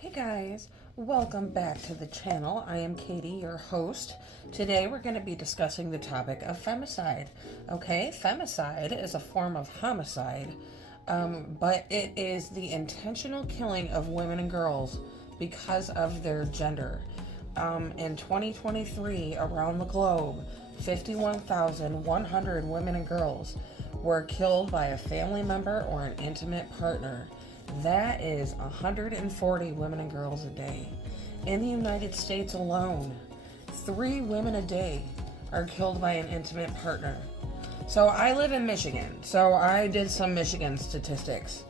Hey guys, welcome back to the channel. I am Katie, your host. Today we're going to be discussing the topic of femicide. Okay, femicide is a form of homicide, but it is the intentional killing of women and girls because of their gender. In 2023, around the globe, 51,100 women and girls were killed by a family member or an intimate partner. That is 140 women and girls a day. In the United States alone, 3 women a day are killed by an intimate partner. So I live in Michigan, so I did some Michigan statistics.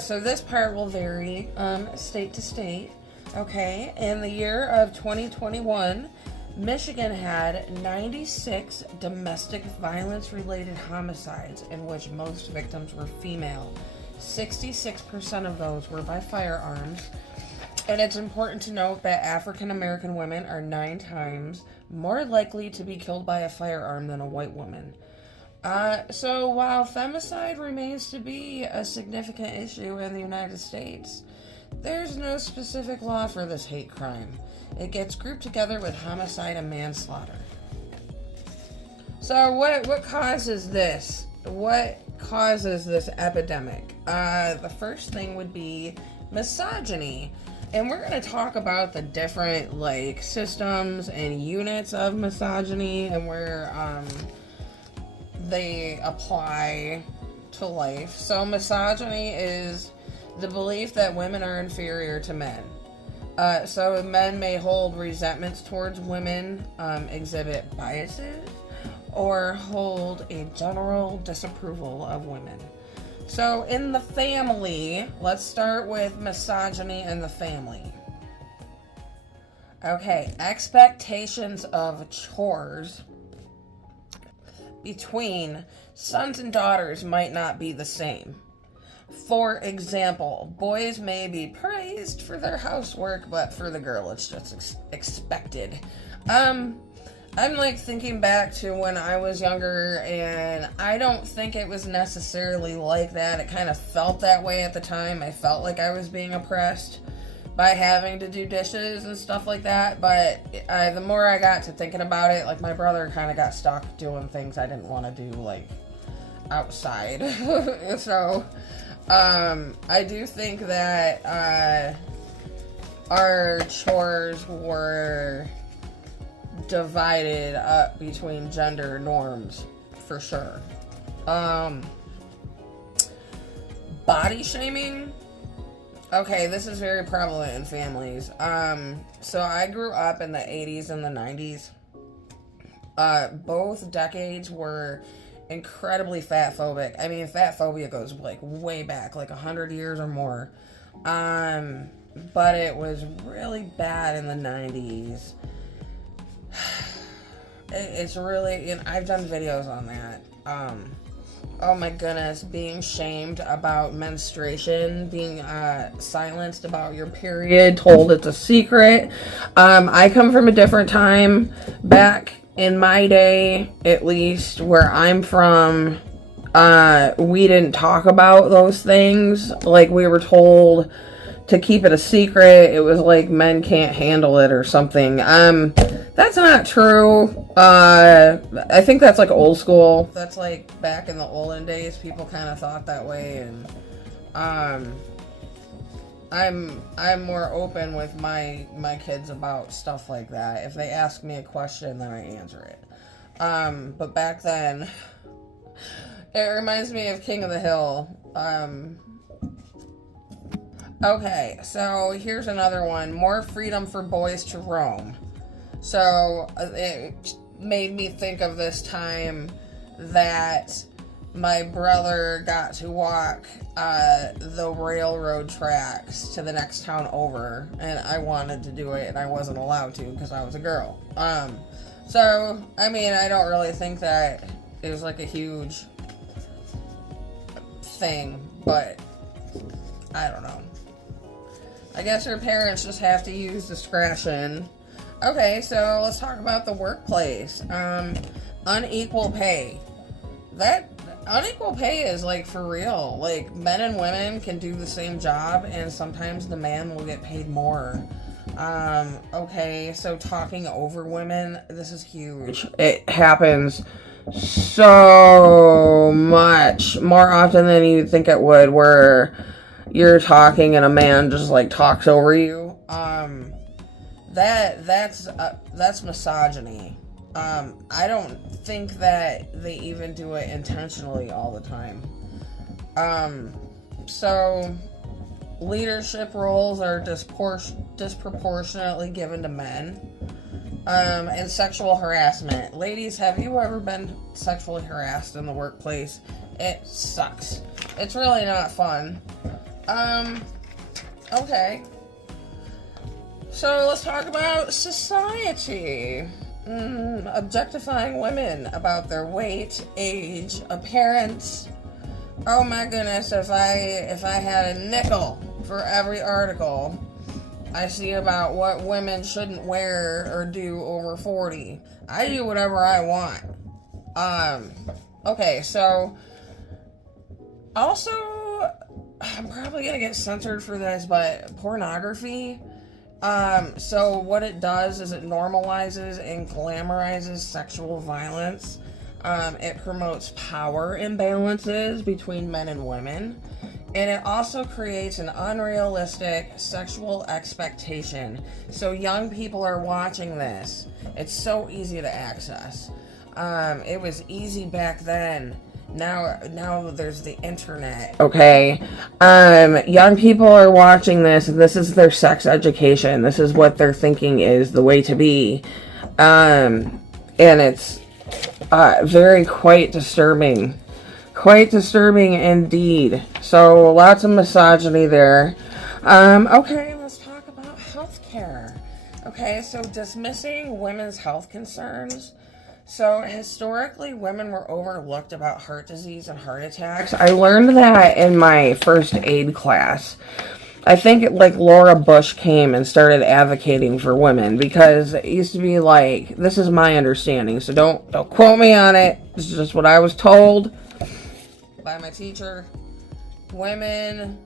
So this part will vary state to state. Okay, in the year of 2021, Michigan had 96 domestic violence related homicides in which most victims were female. 66% of those were by firearms. And it's important to note that African American women are 9 times more likely to be killed by a firearm than a white woman. So while femicide remains to be a significant issue in the United States, there's no specific law for this hate crime. It gets grouped together with homicide and manslaughter. So what causes this? What causes this epidemic? The first thing would be misogyny. And we're going to talk about the different systems and units of misogyny and where they apply to life. So misogyny is the belief that women are inferior to men. So men may hold resentments towards women, exhibit biases, or hold a general disapproval of women. So in the family, let's start with misogyny in the family. Okay, expectations of chores between sons and daughters might not be the same. For example, boys may be praised for their housework, but for the girl, it's just expected. I'm thinking back to when I was younger, and I don't think it was necessarily like that. It kind of felt that way at the time. I felt like I was being oppressed by having to do dishes and stuff like that. But the more I got to thinking about it, my brother kind of got stuck doing things I didn't want to do, outside. So, I do think that our chores were divided up between gender norms, for sure. Body shaming. Okay, this is very prevalent in families. So I grew up in the 80s and the 90s. Both decades were incredibly fat phobic. I mean, fat phobia goes way back, 100 years or more. But it was really bad in the 90s. It's really, and I've done videos on that. Oh my goodness, being shamed about menstruation, being silenced about your period, told it's a secret. I come from a different time. Back in my day, at least where I'm from, we didn't talk about those things. We were told to keep it a secret. It was men can't handle it or something. That's not true. I think that's old school. That's back in the olden days, people kind of thought that way, and I'm more open with my kids about stuff like that. If they ask me a question, then I answer it. But back then, it reminds me of King of the Hill. Okay, so here's another one. More freedom for boys to roam. So it made me think of this time that my brother got to walk the railroad tracks to the next town over, and I wanted to do it, and I wasn't allowed to because I was a girl. So, I mean, I don't really think that it was a huge thing, but I don't know. I guess your parents just have to use discretion. Okay, so let's talk about the workplace. Unequal pay. That unequal pay is like for real. Like, men and women can do the same job, and sometimes the man will get paid more. Okay, so talking over women, this is huge. It happens so much more often than you'd think it would, where you're talking and a man just like talks over you. That's misogyny. I don't think that they even do it intentionally all the time. So leadership roles are disproportionately given to men. And sexual harassment. Ladies, have you ever been sexually harassed in the workplace? It sucks. It's really not fun. Okay. So let's talk about society. Objectifying women about their weight, age, appearance. Oh my goodness, if I had a nickel for every article I see about what women shouldn't wear or do over 40, I do whatever I want. Okay, so also, I'm probably gonna get censored for this, but pornography. So what it does is it normalizes and glamorizes sexual violence. It promotes power imbalances between men and women. And it also creates an unrealistic sexual expectation. So young people are watching this. It's so easy to access. It was easy back then. Now there's the internet. Okay. Young people are watching this, and this is their sex education. This is what they're thinking is the way to be. And it's very quite disturbing. Quite disturbing indeed. So lots of misogyny there. Okay, let's talk about healthcare. Okay, so dismissing women's health concerns. So historically, women were overlooked about heart disease and heart attacks. I learned that in my first aid class. I think like Laura Bush came and started advocating for women, because it used to be like, this is my understanding, so don't quote me on it. This is just what I was told by my teacher. Women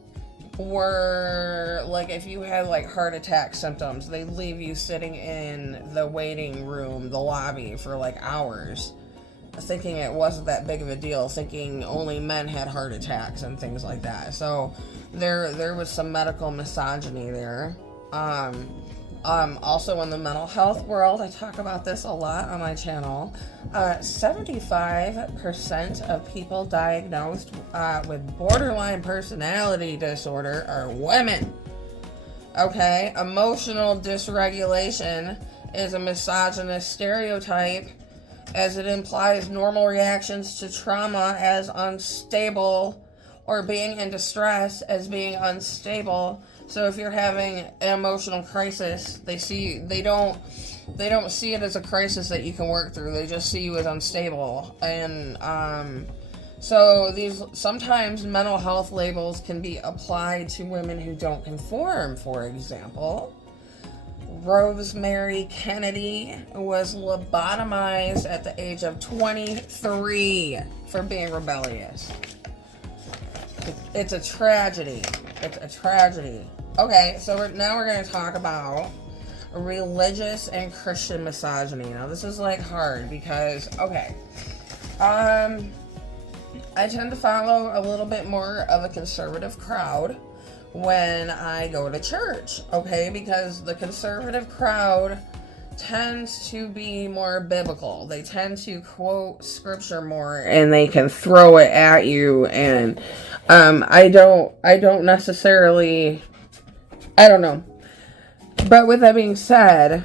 were like, if you had like heart attack symptoms, they'd leave you sitting in the waiting room, the lobby, for like hours, thinking it wasn't that big of a deal, thinking only men had heart attacks and things like that. So there was some medical misogyny there. Also in the mental health world, I talk about this a lot on my channel. 75% of people diagnosed with borderline personality disorder are women. Okay, emotional dysregulation is a misogynist stereotype, as it implies normal reactions to trauma as unstable, or being in distress as being unstable. So if you're having an emotional crisis, they don't see it as a crisis that you can work through. They just see you as unstable. And so sometimes mental health labels can be applied to women who don't conform. For example, Rosemary Kennedy was lobotomized at the age of 23 for being rebellious. It's a tragedy. It's a tragedy. Okay, so now we're going to talk about religious and Christian misogyny. Now, this is like hard because, okay, I tend to follow a little bit more of a conservative crowd when I go to church, okay, because the conservative crowd tends to be more biblical. They tend to quote scripture more, and they can throw it at you, and I don't necessarily, I don't know. But with that being said,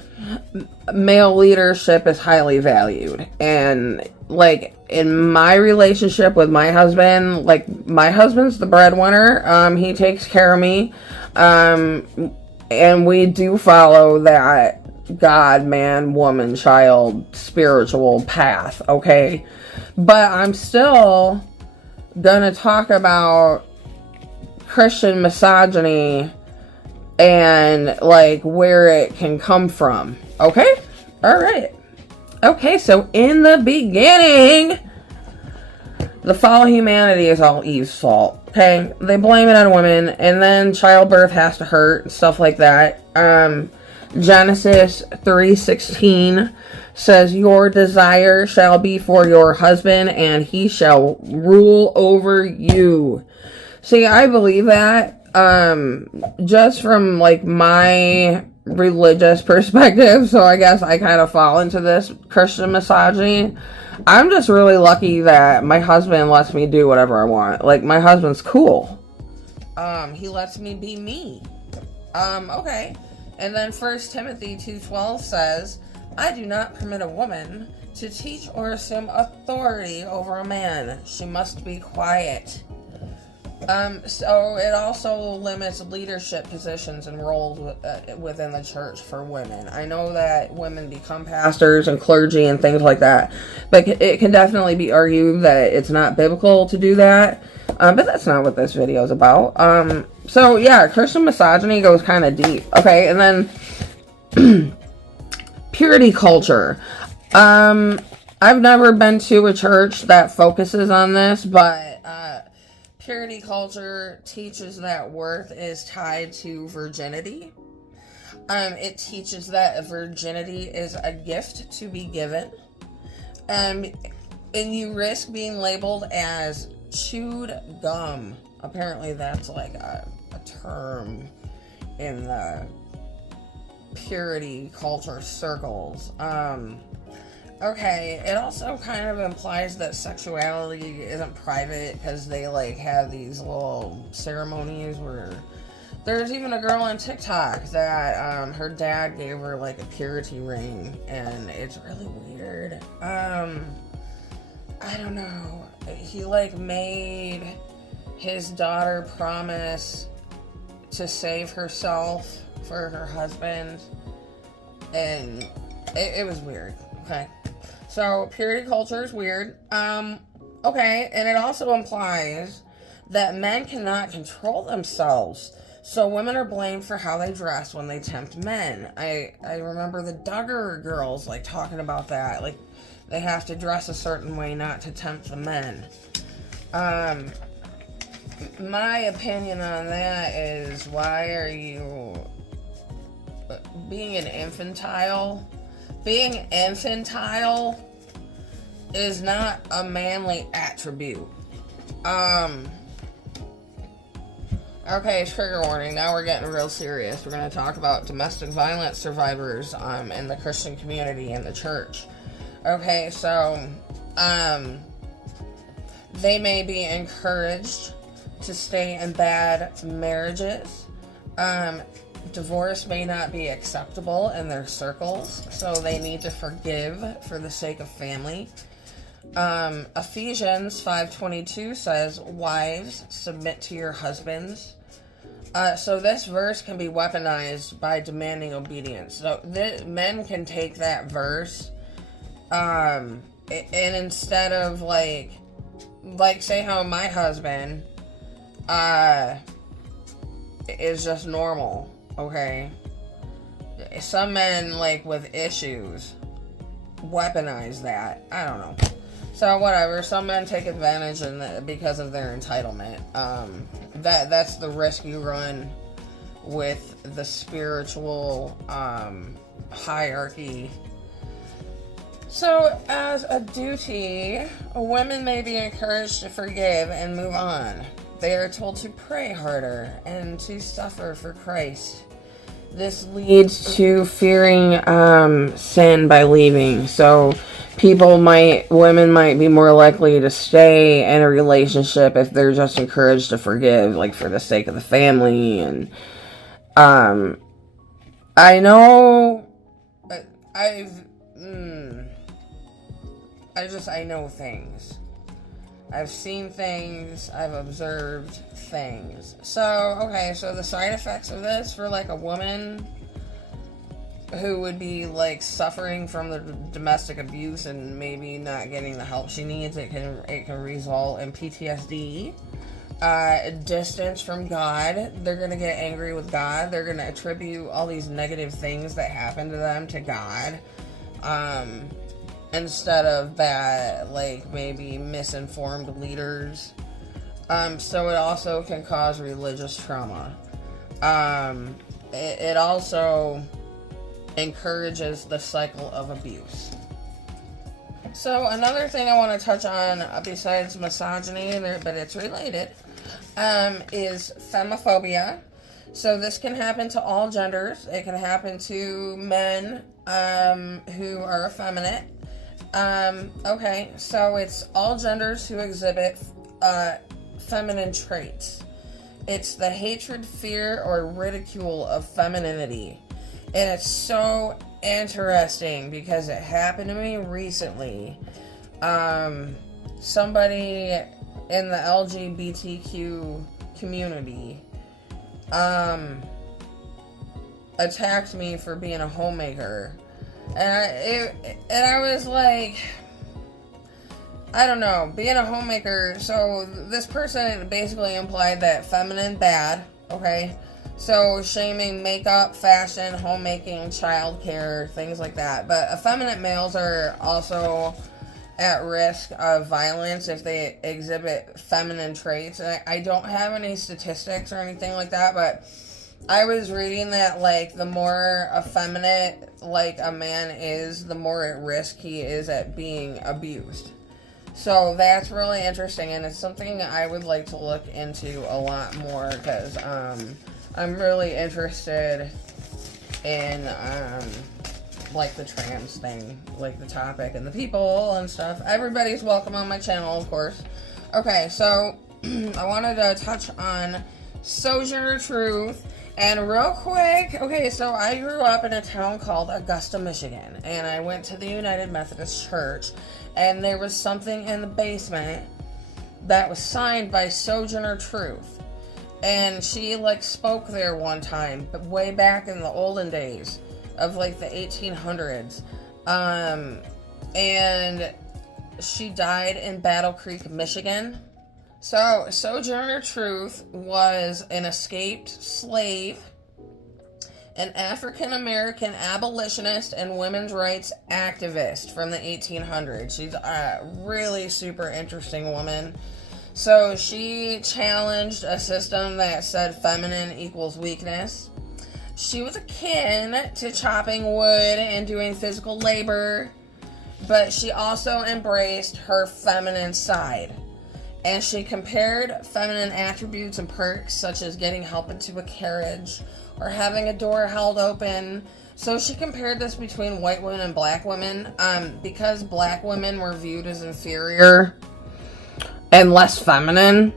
male leadership is highly valued. And like in my relationship with my husband, like my husband's the breadwinner. He takes care of me. And we do follow that God, man, woman, child, spiritual path, okay? But I'm still gonna talk about Christian misogyny and like where it can come from. Okay? Alright. Okay, so in the beginning, the fall of humanity is all Eve's fault. Okay, they blame it on women, and then childbirth has to hurt and stuff like that. Genesis 3:16 says, "Your desire shall be for your husband, and he shall rule over you." See, I believe that. Just from like my religious perspective, so I guess I kind of fall into this Christian misogyny. I'm just really lucky that my husband lets me do whatever I want. Like, my husband's cool. He lets me be me. Okay. And then 1 Timothy 2:12 says, "I do not permit a woman to teach or assume authority over a man. She must be quiet." So it also limits leadership positions and roles within the church for women. I know that women become pastors and clergy and things like that, but it can definitely be argued that it's not biblical to do that. But that's not what this video is about. So yeah, Christian misogyny goes kind of deep. Okay, and then purity culture. I've never been to a church that focuses on this, but purity culture teaches that worth is tied to virginity. It teaches that virginity is a gift to be given. And you risk being labeled as chewed gum. Apparently that's like a term in the purity culture circles. Okay, it also kind of implies that sexuality isn't private because they like have these little ceremonies where there's even a girl on TikTok that her dad gave her like a purity ring, and it's really weird. I don't know. He like made his daughter promise to save herself for her husband, and it was weird. Okay. So, purity culture is weird. Okay, and it also implies that men cannot control themselves. So, women are blamed for how they dress when they tempt men. I remember the Duggar girls, like, talking about that. Like, they have to dress a certain way not to tempt the men. My opinion on that is, why are you being an infantile? Being infantile is not a manly attribute. Okay, trigger warning. Now we're getting real serious. We're going to talk about domestic violence survivors in the Christian community and the church. Okay, so they may be encouraged to stay in bad marriages. Divorce may not be acceptable in their circles, so they need to forgive for the sake of family. Ephesians 5:22 says, "Wives, submit to your husbands." So this verse can be weaponized by demanding obedience. So men can take that verse, and instead of like say how my husband is just normal. Okay, some men like with issues weaponize that. I don't know. So whatever. Some men take advantage because of their entitlement. That's the risk you run with the spiritual hierarchy. So as a duty, women may be encouraged to forgive and move on. They are told to pray harder and to suffer for Christ. This leads to fearing sin by leaving. So women might be more likely to stay in a relationship if they're just encouraged to forgive, like for the sake of the family. And I know I know things. I've seen things, I've observed things. So, okay, so the side effects of this for like a woman who would be like suffering from the domestic abuse and maybe not getting the help she needs, it can result in PTSD, distance from God. They're gonna get angry with God. They're gonna attribute all these negative things that happen to them to God. instead of bad, like maybe misinformed leaders. So it also can cause religious trauma. It also encourages the cycle of abuse. So another thing I want to touch on, besides misogyny, but it's related, is femophobia. So this can happen to all genders. It can happen to men who are effeminate. Okay, so it's all genders who exhibit feminine traits. It's the hatred, fear, or ridicule of femininity. And it's so interesting because it happened to me recently. Somebody in the LGBTQ community attacked me for being a homemaker. And I was like, I don't know, being a homemaker. So this person basically implied that feminine bad, okay? So shaming makeup, fashion, homemaking, childcare, things like that. But effeminate males are also at risk of violence if they exhibit feminine traits. And I don't have any statistics or anything like that, but I was reading that, like, the more effeminate, like, a man is, the more at risk he is at being abused. So that's really interesting, and it's something I would like to look into a lot more, because I'm really interested in like the trans thing, like the topic and the people and stuff. Everybody's welcome on my channel, of course. Okay, so I wanted to touch on Sojourner Truth. And real quick, okay, so I grew up in a town called Augusta, Michigan, and I went to the United Methodist Church, and there was something in the basement that was signed by Sojourner Truth. And she, like, spoke there one time, but way back in the olden days of, like, the 1800s. And she died in Battle Creek, Michigan. So, Sojourner Truth was an escaped slave, an African-American abolitionist and women's rights activist from the 1800s. She's a really super interesting woman. So, she challenged a system that said feminine equals weakness. She was akin to chopping wood and doing physical labor, but she also embraced her feminine side. And she compared feminine attributes and perks, such as getting help into a carriage or having a door held open. So she compared this between white women and black women, because black women were viewed as inferior and less feminine.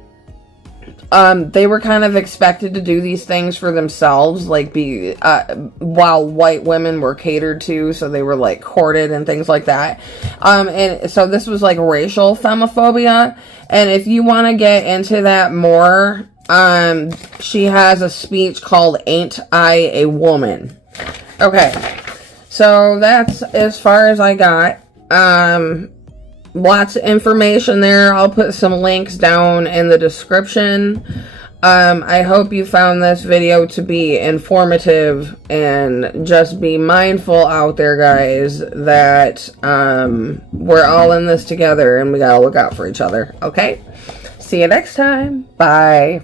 They were kind of expected to do these things for themselves, like while white women were catered to, so they were like courted and things like that. And so this was like racial femophobia. And if you want to get into that more, she has a speech called "Ain't I a Woman?" Okay, so that's as far as I got. Lots of information there. I'll put some links down in the description. I hope you found this video to be informative, and just be mindful out there, guys, that we're all in this together and we gotta look out for each other. Okay? See you next time. Bye.